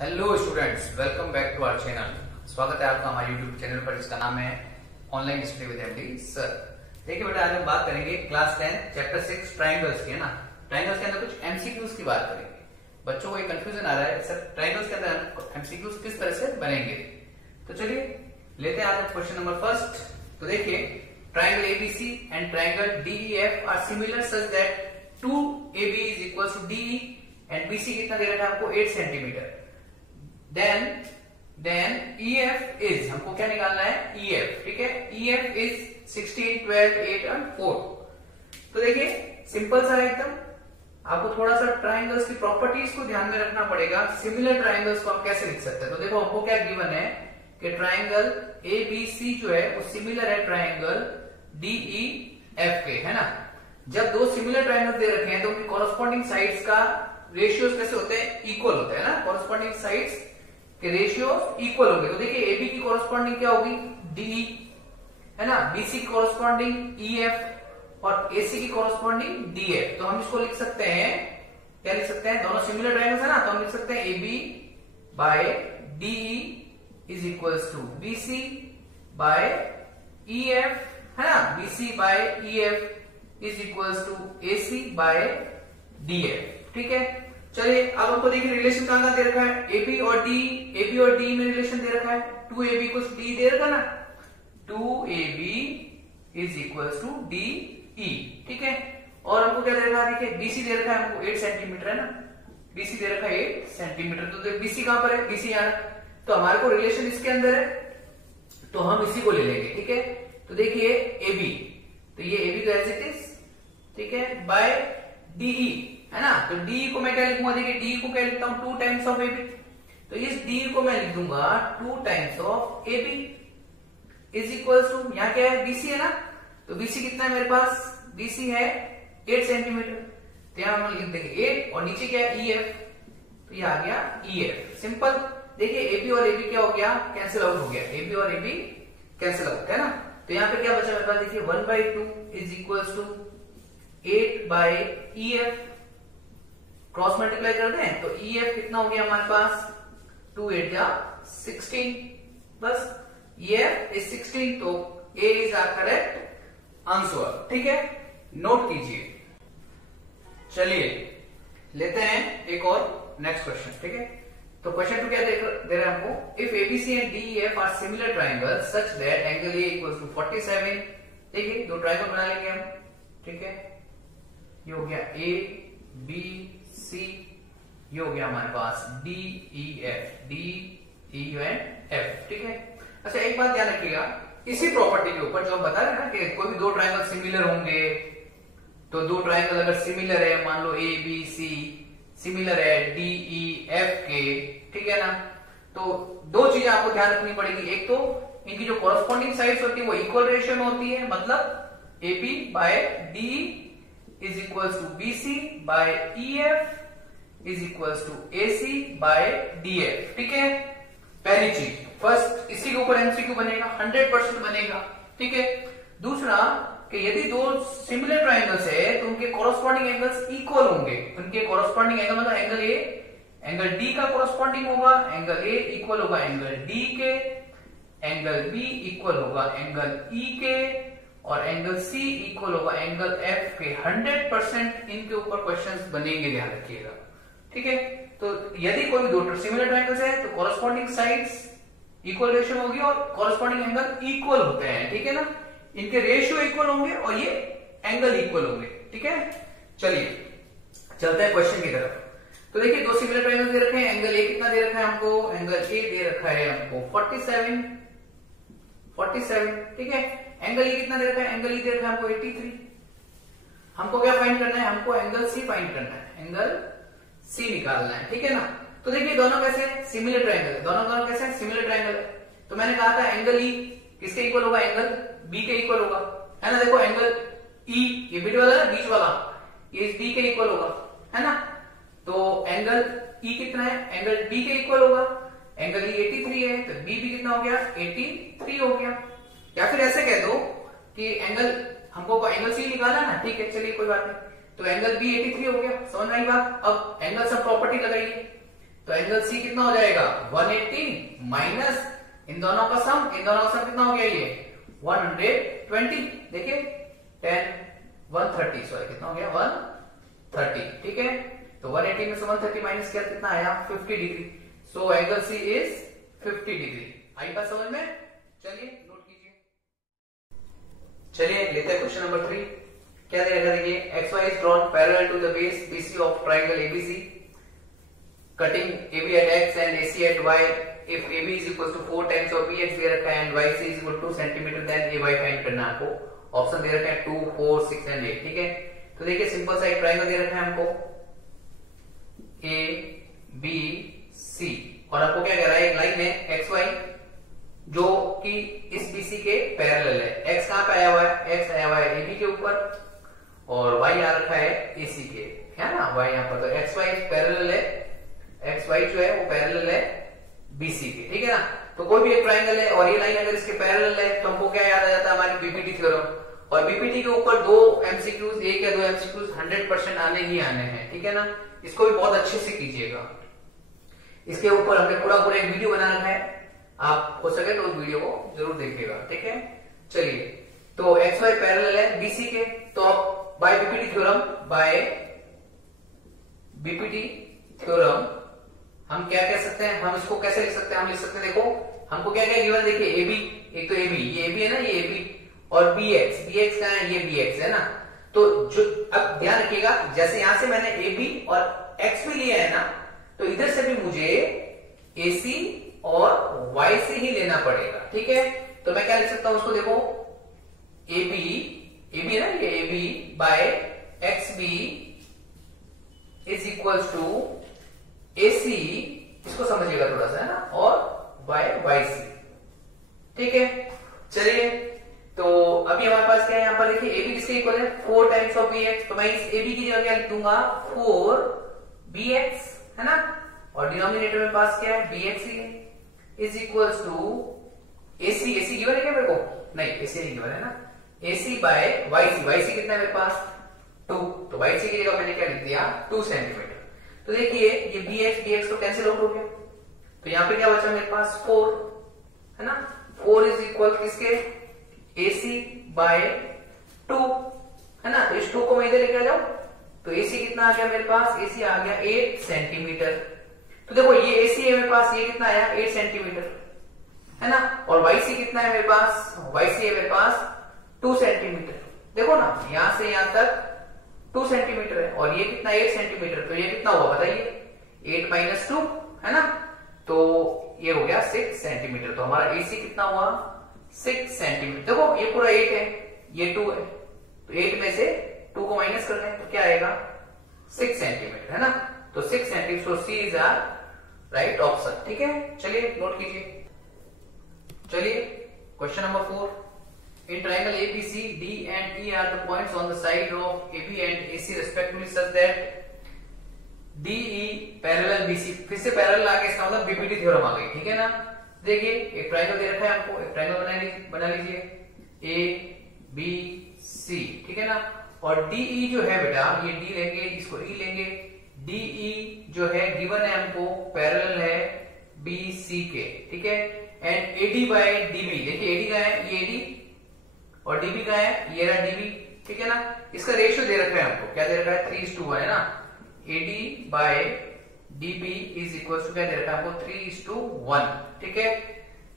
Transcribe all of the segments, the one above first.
Hello students, welcome back to our channel. स्वागत है आपका हमारे यूट्यूब चैनल पर, जिसका नाम है online study with MD sir. देखिए बेटा, आज हम बात करेंगे क्लास 10 चैप्टर 6 ट्राइंगल्स की, है ना। ट्राइंगल्स के अंदर कुछ एमसीक्यूज की बात करेंगे। बच्चों को एक कंफ्यूजन आ रहा है सर, ट्राइंगल्स के अंदर एमसीक्यूज किस तरह से बनेंगे। तो चलिए लेते हैं आज क्वेश्चन नंबर फर्स्ट। तो देखिए, triangle ABC and triangle DEF are similar such that 2AB is equals to DE and BC कितना दे रखा है आपको 8 सेंटीमीटर। then EF is, हमको क्या निकालना है, EF, ठीक है। EF is 16, 12, 8 और 4। तो देखिए सिंपल सा है एकदम। आपको थोड़ा सा ट्राइंगल्स की प्रॉपर्टीज को ध्यान में रखना पड़ेगा। सिमिलर ट्राइंगल्स को हम कैसे लिख सकते हैं, तो देखो हमको क्या गिवन है कि ट्राइंगल ABC जो है वो सिमिलर है ट्राइंगल DEF के, है ना। जब दो सिमिलर ट्राइंगल दे रखे हैं तो उनकी कॉरस्पॉन्डिंग साइड्स का रेशियोज कैसे होते हैं, इक्वल होते हैं ना। कॉरस्पॉन्डिंग साइड्स के रेशियोज इक्वल होंगे। तो देखिए AB की कॉरस्पॉन्डिंग क्या होगी, DE, है ना। BC की कॉरस्पॉन्डिंग EF और AC की कॉरस्पॉन्डिंग DF। तो हम इसको लिख सकते हैं, क्या लिख सकते हैं, दोनों सिमिलर ट्राइंगल्स है ना, तो हम लिख सकते हैं AB by DE is equals to BC by EF, है ना। BC by EF is equals to AC by DF, ठीक है। चलिए अब हमको देखिए रिलेशन कहां दे रखा है, AB और D में रिलेशन दे रखा है। 2AB को D दे रखा ना, 2AB is equals to DE, ठीक है। और हमको क्या दे रखा है, देखिए BC दे रखा है हमको 8 सेंटीमीटर, है ना। BC दे रखा है 8 सेंटीमीटर। तो BC कहां पर है, BC यहां, तो हमारे को रिलेशन इसके अंदर है, तो हम इसी को ले लेंगे, ठीक है। तो देखिए AB, तो ये AB तो एज इट इज, ठीक है, बाय DE, है ना। तो DE को मैं क्या लिखूंगा, देखिए DE को क्या लिखता हूं, 2 टाइम्स ऑफ AB। तो इस DE को मैं लिख दूंगा 2 times of AB is equals to, यहां क्या है, BC है ना। तो BC कितना है मेरे पास, BC है 8 सेंटीमीटर। तो यहां हम लिख देंगे 8 और नीचे क्या है EF, तो ये आ गया EF। सिंपल। देखिए AB और AB क्या हो गया, कैंसिल आउट हो गया, AB और AB कैंसिल आउट, है ना। तो यहां पे क्या बचा मेरे पास, देखिए 1/2 is equals to 8 by EF। Cross multiply कर दें तो EF कितना हो गया हमारे पास, 2 8 जा 16, बस EF इज 16। तो A is our correct answer, ठीक है, नोट कीजिए। चलिए लेते हैं एक और नेक्स्ट क्वेश्चन, ठीक है। तो क्वेश्चन 2 क्या दे रहा है हमको, if ABC and DEF are similar triangle such that angle A equals to 47। देखिए दो ट्राइंगल बना लेंगे हम, ठीक है। ये हो गया ABC, ये हो गया हमारे पास DEF, ठीक है। अच्छा एक बात ध्यान रखिएगा, इसी प्रॉपर्टी के ऊपर जो हम बता रहे हैं ना कि कोई भी दो ट्राइंगल सिमिलर होंगे, तो दो ट्राइंगल अगर सिमिलर है, मान लो ABC सिमिलर है DEF के, ठीक है ना। तो दो चीजें आपको ध्यान रखनी पड़ेगी। एक तो इनकी जो कॉरस्पॉन्डिंग साइड्स होती है वो इक्वल रेशियो में होती है, मतलब AB by DE is equals to BC by EF is equals to AC by DF, ठीक है। पहली चीज फर्स्ट, इसी के ऊपर एमसीक्यू बनेगा, 100% बनेगा, ठीक है। दूसरा कि यदि दो सिमिलर ट्राइंगल्स है तो उनके कॉरस्पॉन्डिंग एंगल्स इक्वल होंगे। उनके कॉरस्पॉन्डिंग एंगल मतलब एंगल ए एंगल D का कॉरस्पॉन्डिंग होगा, एंगल A इक्वल होगा एंगल D के, एंगल B इक्वल होगा एंगल E के, और एंगल C इक्वल होगा एंगल F के। 100% इनके ऊपर क्वेश्चंस बनेंगे, ध्यान रखिएगा, ठीक है। तो यदि कोई दो सिमिलर ट्राइंगल्स है तो कॉरस्पॉन्डिंग साइड्स इक्वल रेशियो में होगी और कॉरस्पॉन्डिंग एंगल इक्वल होते हैं, ठीक है ना। इनके रेशियो इक्वल होंगे और ये एंगल इक्वल होंगे, ठीक है। चलिए चलते हैं क्वेश्चन की तरफ। तो देखिए दो सिमिलर ट्राइंगल दे रखे हैं, एंगल A कितना दे रखा है हमको, एंगल A दे रखा है हमको 47, ठीक है। एंगल E कितना दे रखा है, एंगल E दे रखा है हमको 83। हमको क्या फाइंड करना है, हमको एंगल C फाइंड करना है, एंगल C निकालना है, ठीक है ना। तो देखिए दोनों कैसे सिमिलर ट्राइंगल है, दोनों कैसे सिमिलर ट्राइंगल है। तो मैंने कहा था एंगल E किसके इक्वल होगा, एंगल B के इक्वल होगा, है ना। देखो एंगल E ये बीच वाला है, बीच वाला ये इस B के इक्वल होगा, है ना। तो एंगल E कितना है, एंगल B के इक्वल होगा, एंगल E 83 है, तो B भी कितना हो गया, 83 हो गया। या फिर ऐसे कह दो कि एंगल हमको एंगल C निकाला ना, ठीक है, चलिए कोई बात नहीं। तो एंगल B 83 हो गया, समझ में आई बात। अब एंगल सब प्रॉपर्टी लगाइए, तो एंगल सी कितना हो जाएगा 180 माइनस इन दोनों का सम कितना हो गया ये 120। देखिए 130 सॉरी कितना हो गया 130। ठीक है, तो 180 में से 130 माइनस किया कितना आया 50 degree. So angle C is 50 degree. आई बात समझ में? चलिए नोट कीजिए। चलिए लेते हैं क्वेश्चन नंबर 3। क्या दे रखा देखिए, x y is drawn parallel to the base BC of triangle ABC, cutting AB at x and AC at y. If AB is equal to 4 times of BX दे रखा है and YC is equal to centimetre, then AY find करना है आपको। Option दे रखा है 2, 4, 6 and 8। ठीक है, तो देखिए सिंपल सा एक ट्राइंगल दे रखा है हमको ABC और आपको क्या कह रहा है, एक लाइन है XY जो कि इस BC के पैरेलल है। X कहां पे आया हुआ है, X आया हुआ है AB के ऊपर और Y आ रखा है AC के, है ना, Y यहां पर। तो XY पैरेलल है, XY जो है वो पैरेलल है BC के। ठीक है ना, तो कोई भी एक ट्राइंगल है और ये लाइन अगर इसके पैरेलल है तो हमको क्या याद आ जाता है, हमारी बीपीटी थ्योरम। और बीपीटी के ऊपर 2 MCQs, एक या 2 MCQs 100% आने ही आने हैं। ठीक है ना, इसको भी बहुत अच्छे से कीजिएगा। इसके ऊपर हमने पूरा एक वीडियो बना रखा है, आप हो सके तो उस वीडियो को जरूर देखिएगा। ठीक है, चलिए तो XY पैरेलल है BC के, तो बाय बीपीटी थ्योरम हम क्या कह सकते हैं, हम इसको कैसे लिख सकते हैं, हम लिख सकते हैं, देखो हमको क्या क्या गिवन देखिए, AB, एक तो AB, ये AB है ना, ये AB और BX का है, ये BX है ना। तो जो अब ध्यान रखिएगा, जैसे यहां से मैंने AB और X भी लिया है ना, तो इधर से भी मुझे AC और YC ही लेना पड़ेगा। ठीक है, तो मैं क्या लिख सकता हूं उसको, देखो AB है ना, ये AB by XB is equals to AC, इसको समझिएगा थोड़ा सा, है ना, और बाय YC। ठीक है, चलिए तो अभी हमारे पास क्या है, यहां पर देखिए AB किसके इक्वल है 4 टाइम्स ऑफ BX, तो मैं इस AB की जगह क्या लिख दूंगा 4BX, है ना, और डिनोमिनेटर में पास क्या है BX ही है, is equals to AC given है क्या मेरे को, नहीं AC नहीं गिवन है ना, AC बाय YC कितना है मेरे पास 2, तो YC की जगह मैंने क्या लिख दिया 2 सेंटीमीटर। तो देखिए ये BX तो कैंसिल आउट हो गया, तो यहां पे क्या बचा मेरे पास 4, है ना, 4 इज इक्वल किसके AC बाय 2, है ना, तो इस 2 को मैं इधर लेके आ जाऊं, तो AC कितना आ गया मेरे पास, AC आ गया 8 सेंटीमीटर। तो देखो ये AC है मेरे पास, ये कितना आया 8 सेंटीमीटर, है ना, और YC कितना है मेरे पास, YC है मेरे पास 2 सेंटीमीटर। देखो ना, यहां से यहां तक 2 सेंटीमीटर है और ये कितना 8 सेंटीमीटर, तो ये कितना हुआ बताइए 8 माइनस 2, है ना, तो ये हो गया 6 सेंटीमीटर। तो हमारा AC कितना हुआ 6 सेंटीमीटर। देखो ये पूरा 8 है, ये 2 है, तो 8 में से 2 को माइनस कर लें तो क्या आएगा 6 सेंटीमीटर, है ना, तो 6 centimetre. So C is our right option. ठीक है, चलिए नोट कीजिए। चलिए question number 4, in triangle ABC, D and E are the points on the side of AB and AC respectively such that DE parallel BC। फिर से parallel आ गया, इसका मतलब बीपीटी थ्योरम आ गई। ठीक है ना, देखिए एक ट्राइंगल दे रखा है हमको, एक ट्राइंगल बना लीजिए ABC। ठीक है ना, और DE जो है बेटा, ये D लेंगे, इसको E लेंगे, DE जो है गिवन है हमको पैरेलल है BC के। ठीक है, एंड AD बाय DB, देखिए AD का है, ये AD और DB का है, ये रहा DB। ठीक है ना, इसका रेशियो दे रखा है हमको, क्या दे रखा है 3:1, है ना, AD by DB is equal to क्या दे रखा है हमको 3:1। ठीक है,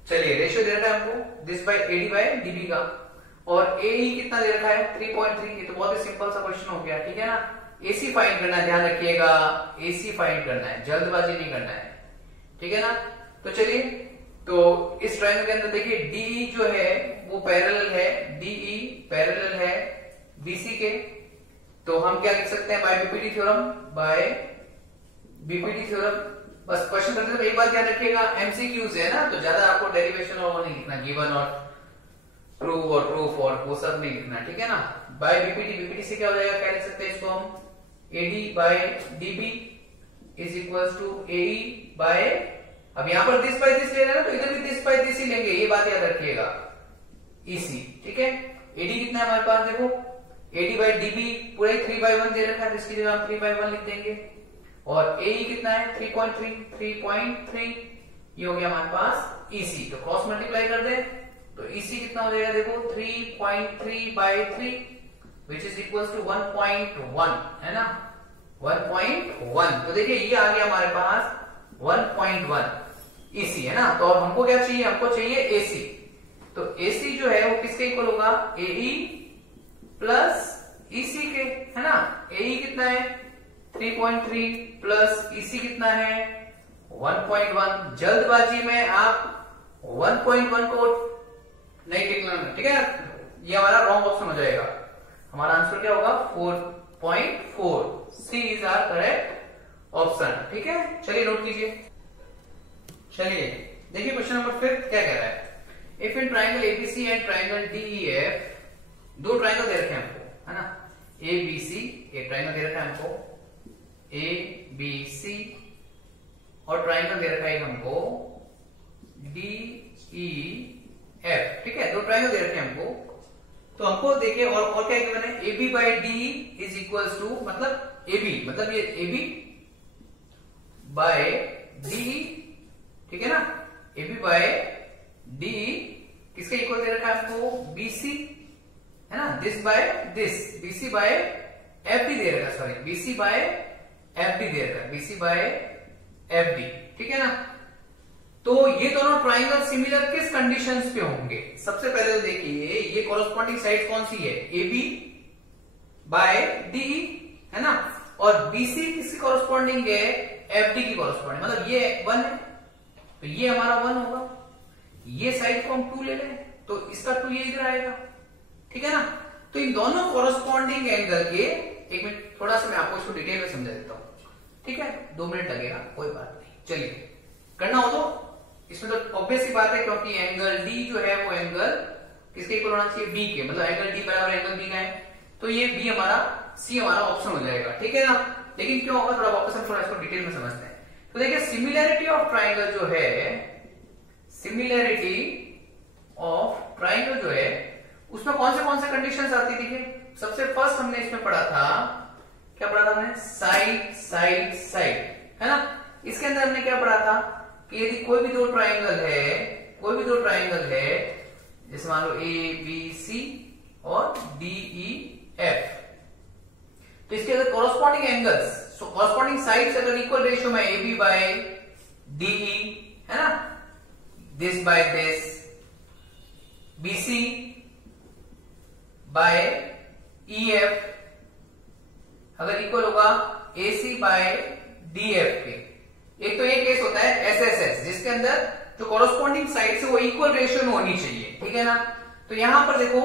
चलिए रेशियो दे रखा है हमको this by AD by DB का, और AE कितना दे रखा है 3.3। ये तो बहुत ही सिंपल सा क्वेश्चन हो गया। ठीक है ना, AC फाइंड करना है, ध्यान रखिएगा AC फाइंड करना है, जल्दबाजी नहीं करना है। ठीक है ना, तो चलिए तो इस ट्रायंगल के अंदर देखिए DE जो है वो पैरेलल है, DE पैरेलल है BC के, तो हम क्या लिख सकते हैं बाय बीपीटी थ्योरम। बस क्वेश्चन करते समय एक बात ध्यान रखिएगा, MCQs है ना, तो ज्यादा आपको डेरिवेशन और वो नहीं लिखना, गिवन और प्रूव और प्रूफ और वो सब नहीं लिखना। ठीक है ना, बाय बीपीटी से क्या हो जाएगा, क्या लिख सकते हैं इसको हम AD by DB is equals to AE by, अब यहां पर दिस बाय दिस ले रहे हैं ना, तो इधर भी दिस बाय दिस ही लेंगे, ये बात याद रखिएगा EC। ठीक है, AD कितना है हमारे पास, देखो AD बाय DB पूरा 3/1 दे रखा है, इसकी जगह हम 3/1 लिख देंगे, और AE कितना है 3.3, ये हो गया हमारे पास EC। तो क्रॉस मल्टीप्लाई कर दे तो EC कितना हो जाएगा, देखो 3.3/3 विच इज इक्वल टू 1.1, है ना 1.1। तो देखिए ये आ गया हमारे पास 1.1 EC, है ना। तो अब हमको क्या चाहिए, हमको चाहिए AC। तो AC जो है वो किसके इक्वल होगा, AE प्लस EC के, है ना। AE कितना है 3.3 प्लस EC कितना है 1.1। जल्दबाजी में आप 1.1 को नहीं टिकना, ठीक है। ये हमारा रॉन्ग ऑप्शन हो जाएगा, हमारा आंसर क्या होगा 4.4। सी इज आवर करेक्ट ऑप्शन, ठीक है। चलिए नोट कीजिए। चलिए देखिए क्वेश्चन नंबर 5 क्या कह रहा है। If in triangle ABC and triangle DEF, दो ट्राइंगल दे रखे हैं हमको, है ना, एबीसी, एक ट्राइंगल दे रखा है हमको एबीसी, और ट्राइंगल दे रखा है हमको डीईएफ, ठीक है। दो ट्राइंगल दे रखे हैं हमको। तो हमको देखिए और क्या गिवन है, AB by D is equal to, मतलब AB, मतलब ये AB बाय डी, ठीक है ना। AB बाय डी किसके इक्वल दे रखा है हमको, BC, है ना। This by this, BC by FD दे रखा है, सॉरी BC बाय FD दे रखा है, BC बाय FD, ठीक है ना। तो ये दोनों ट्राइंगल सिमिलर किस कंडीशंस पे होंगे। सबसे पहले तो देखिए ये कॉरेस्पॉन्डिंग साइड कौन सी है, AB बाय DE, है ना। और BC किसकी कॉरेस्पॉन्डिंग है, FD की कॉरेस्पॉन्डिंग, मतलब ये 1 है तो ये हमारा 1 होगा। ये साइड को हम 2 ले लें तो इसका 2 ये इधर आएगा, ठीक है ना। तो इन दोनों कॉरेस्पॉन्डिंग एंगल के, एक मिनट थोड़ा सा मैं आपको इसको डिटेल में समझा देता हूं, ठीक है, 2 मिनट लगेगा, कोई बात नहीं। चलिए करना हो तो इसमें तो ऑब्वियस ही बात है, क्योंकि एंगल डी जो है वो एंगल किसके इक्वल होना चाहिए, बी के, मतलब एंगल डी बराबर एंगल बी का है। तो ये बी हमारा, सी हमारा ऑप्शन हो जाएगा, ठीक है ना। लेकिन क्यों होगा, थोड़ा वापस हम थोड़ा इसको डिटेल में समझते हैं। तो देखिए सिमिलैरिटी ऑफ ट्राइंगल जो है, सिमिलैरिटी ऑफ ट्राइंगल जो है उसमें कौन से कंडीशंस आती थी। देखिए सबसे फर्स्ट हमने इसमें पढ़ा था, क्या पढ़ा था हमने, साइड साइड साइड, है ना। इसके अंदर हमने क्या पढ़ा था कि यदि कोई भी दो ट्राइंगल है, जैसे मान लो ABC और DEF, तो इसके अगर corresponding angles, so corresponding sides अगर इक्वल रेशियो में AB बाय DE, है ना, this by this, BC by EF अगर इक्वल होगा AC बाय DF के। एक तो ये केस होता है SSS, जिसके अंदर जो कॉरेस्पॉन्डिंग साइड से वो इक्वल रेशियो में होनी चाहिए, ठीक है ना। तो यहां पर देखो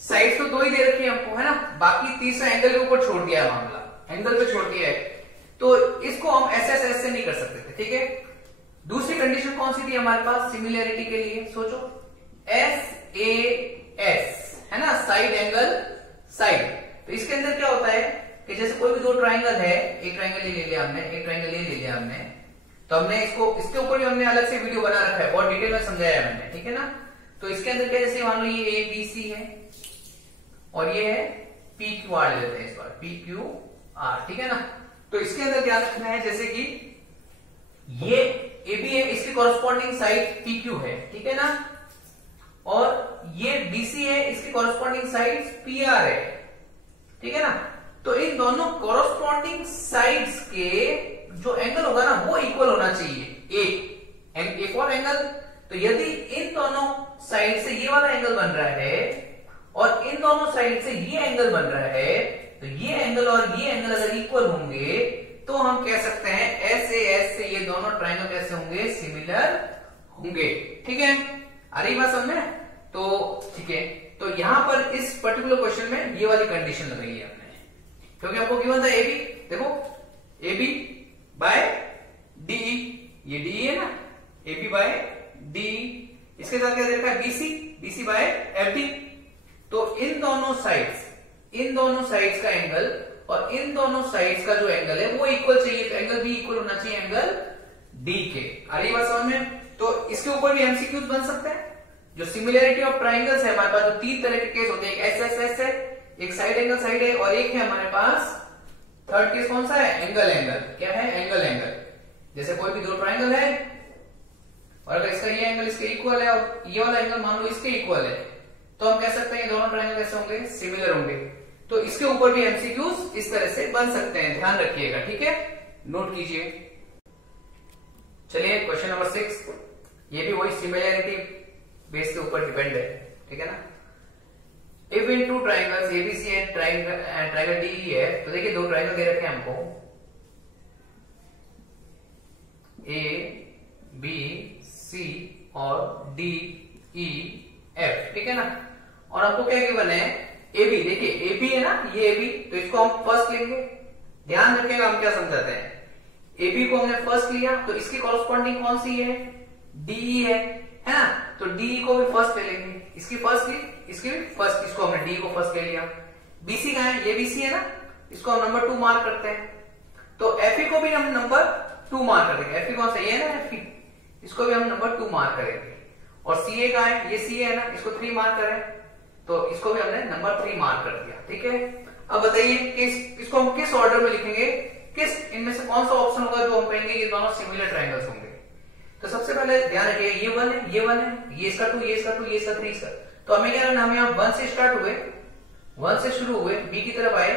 साइड तो 2 ही दे रखी है हमको, है ना, बाकी तीसरा एंगल के ऊपर छोड़ दिया है, मामला एंगल पे छोड़ दिया है, तो इसको हम SSS से नहीं कर सकते थे, ठीक है। दूसरी कंडीशन कौन सी थी हमारे पास सिमिलैरिटी के लिए, सोचो SAS, है ना, साइड एंगल साइड। तो इसके अंदर क्या होता है कि जैसे कोई भी दो ट्राइंगल है, एक ट्राइंगल ये ले लिया हमने, एक ट्राइंगल ये ले लिया हमने, तो हमने इसको, इसके ऊपर भी हमने अलग से वीडियो बना रखा है, बहुत डिटेल में समझाया है मैंने, ठीक है ना। तो इसके अंदर क्या, जैसे मान लो ये ABC है और ये है PQR ले लेते हैं इस बार, PQR, ठीक है ना। तो इसके अंदर क्या रखना है, जैसे कि ये AB है, इसकी कॉरेस्पॉन्डिंग साइड PQ है, ठीक है ना, और ये BC है, इसकी कॉरेस्पॉन्डिंग साइड PR है, ठीक है ना। तो इन दोनों कॉरेस्पॉन्डिंग साइड्स के जो एंगल होगा ना वो इक्वल होना चाहिए, एक और एंगल। तो यदि इन दोनों साइड से ये वाला एंगल बन रहा है और इन दोनों साइड से ये एंगल बन रहा है, तो ये एंगल और ये एंगल अगर इक्वल होंगे तो हम कह सकते हैं SAS से ये दोनों ट्राइंगल कैसे होंगे, सिमिलर होंगे, ठीक है। आ रही बात समझ में, तो ठीक है। तो यहां पर इस पर्टिकुलर क्वेश्चन में ये वाली कंडीशन लगाई है हमने, क्योंकि आपको गिवन था AB, देखो AB बाय DE, ये DE है ना, AB बाय DE, इसके साथ क्या दे रखा है BC बाय FD। तो इन दोनों साइड्स का एंगल और इन दोनों साइड्स का जो एंगल है वो इक्वल चाहिए, तो एंगल भी इक्वल होना चाहिए एंगल D के। आ रही बात समझ में। तो इसके ऊपर भी MCQs बन सकते हैं। जो सिमिलैरिटी ऑफ ट्राइंगल्स है हमारे पास, जो 3 तरह के केस होते हैं, एक SSS है, एक साइड एंगल साइड है, और एक है हमारे पास थर्ड केस कौन सा है? एंगल। एंगल क्या है? एंगल। एंगल जैसे कोई भी दो ट्राइंगल है और अगर इसका ये एंगल इसके इक्वल है और ये वाला एंगल मान लो इसके इक्वल है, तो हम कह सकते हैं ये दोनों ट्राइंगल कैसे होंगे? सिमिलर होंगे। तो इसके ऊपर भी एमसीक्यूज इस तरह से बन सकते हैं, ध्यान रखिएगा, ठीक है, नोट कीजिए। चलिए क्वेश्चन नंबर 6, ये भी वही सिमिलैरिटी बेस के ऊपर डिपेंड है, ठीक है ना। If in two triangles ABC and triangle DEF, तो देखिए दो ट्राइंगल दे रखे हैं हमको, ए बी सी और डी ई एफ, ठीक है ना। और हमको क्या गिवन है? A B. देखिए ए बी है ना, ये ए बी, तो इसको हम फर्स्ट लेंगे। ध्यान रखिएगा हम क्या समझाते हैं। ए बी को हमने फर्स्ट लिया तो इसकी कॉरस्पॉन्डिंग कौन सी है? डीई है ना। तो डीई को भी फर्स्ट ले लेंगे, इसकी फर्स्ट ली, इसकी भी फर्स्ट, इसको हमने डी को फर्स्ट ले लिया। बीसी का है? ये बीसी है ना, इसको हम नंबर 2 मार्क करते हैं। तो एफई को भी हम नंबर 2 मार्क कर देंगे। एफई कौन सा? ये है ना एफई, इसको भी हम नंबर 2 मार्क करेंगे। और सीए का है? ये सीए है ना, इसको 3 मार्क करें, तो इसको भी हमने नंबर 3 मार्क कर दिया, ठीक है। अब बताइए कि इसको हम किस ऑर्डर में लिखेंगे, किस इनमें से कौन सा ऑप्शन होगा जो हम कहेंगे ये दोनों सिमिलर ट्राइंगल्स होंगे। तो सबसे पहले ध्यान रखिए, ये 1 है, ये 1 है, ये इसका 2, ये इसका 2, ये इसका 3 इसका। तो हमें क्या करना, हम यहाँ 1 से स्टार्ट हुए, 1 से शुरू हुए, बी की तरफ आए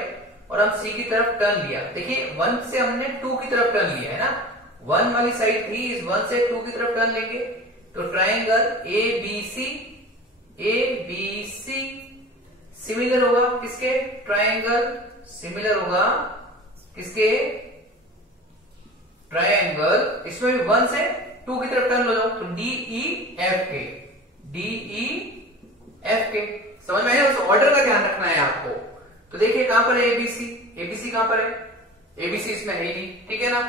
और हम सी की तरफ टर्न लिया। देखिए 1 से हमने 2 की तरफ टर्न लिया है ना, 1 वाली साइड थी, इस 1 से 2 की तरफ टर्न लेंगे। तो triangle A B C similar होगा किसके? ट्राइंगल सिमिलर होगा किसके? ट्राइंगल, इसमें भी 1 से 2 की तरफ टर्न हो जाओ, तो डीई एफ के, डीई एफ के। समझ में आया? उस ऑर्डर का ध्यान रखना है आपको। तो देखिए कहां पर है एबीसी? एबीसी कहां पर है? एबीसी इसमें है ही, ठीक है ना।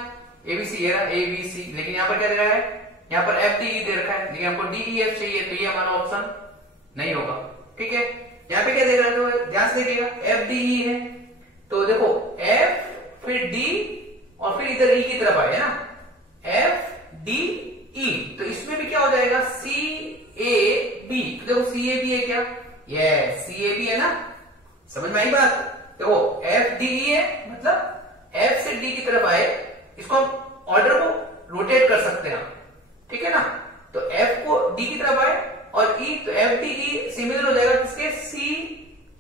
एबीसी है ना, एबीसी, लेकिन यहां पर क्या दे रहा है? यहां पर एफ डी दे रखा है, लेकिन हमको डीई एफ चाहिए, तो ये हमारा ऑप्शन नहीं होगा, ठीक है। यहाँ पे क्या दे रहा है? तो ध्यान से देखिएगा, एफ डी ई है, तो देखो एफ फिर डी और फिर इधर ई की तरफ आए ना, एफ डी ई, तो इसमें भी क्या हो जाएगा? सी ए बी। देखो सी ए बी है क्या? ये सी ए बी है ना, समझ में आई बात? देखो एफ डी ई है, मतलब एफ से डी की तरफ आए, इसको हम ऑर्डर को रोटेट कर सकते हैं, ठीक है ना। तो एफ को डी की तरफ आए और ई, तो एफ डी ई सिमिलर हो जाएगा किसके? सी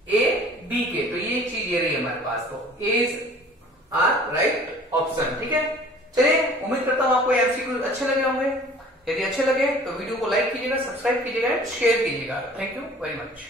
ए बी के। तो ये चीज ये रही हमारे पास, तो ए इज आर राइट ऑप्शन, ठीक है। चलिए उम्मीद करता हूं आपको एमसीक्यू अच्छे लगे होंगे। यदि अच्छे लगे तो वीडियो को लाइक कीजिएगा, सब्सक्राइब कीजिएगा, शेयर कीजिएगा। Thank you very much.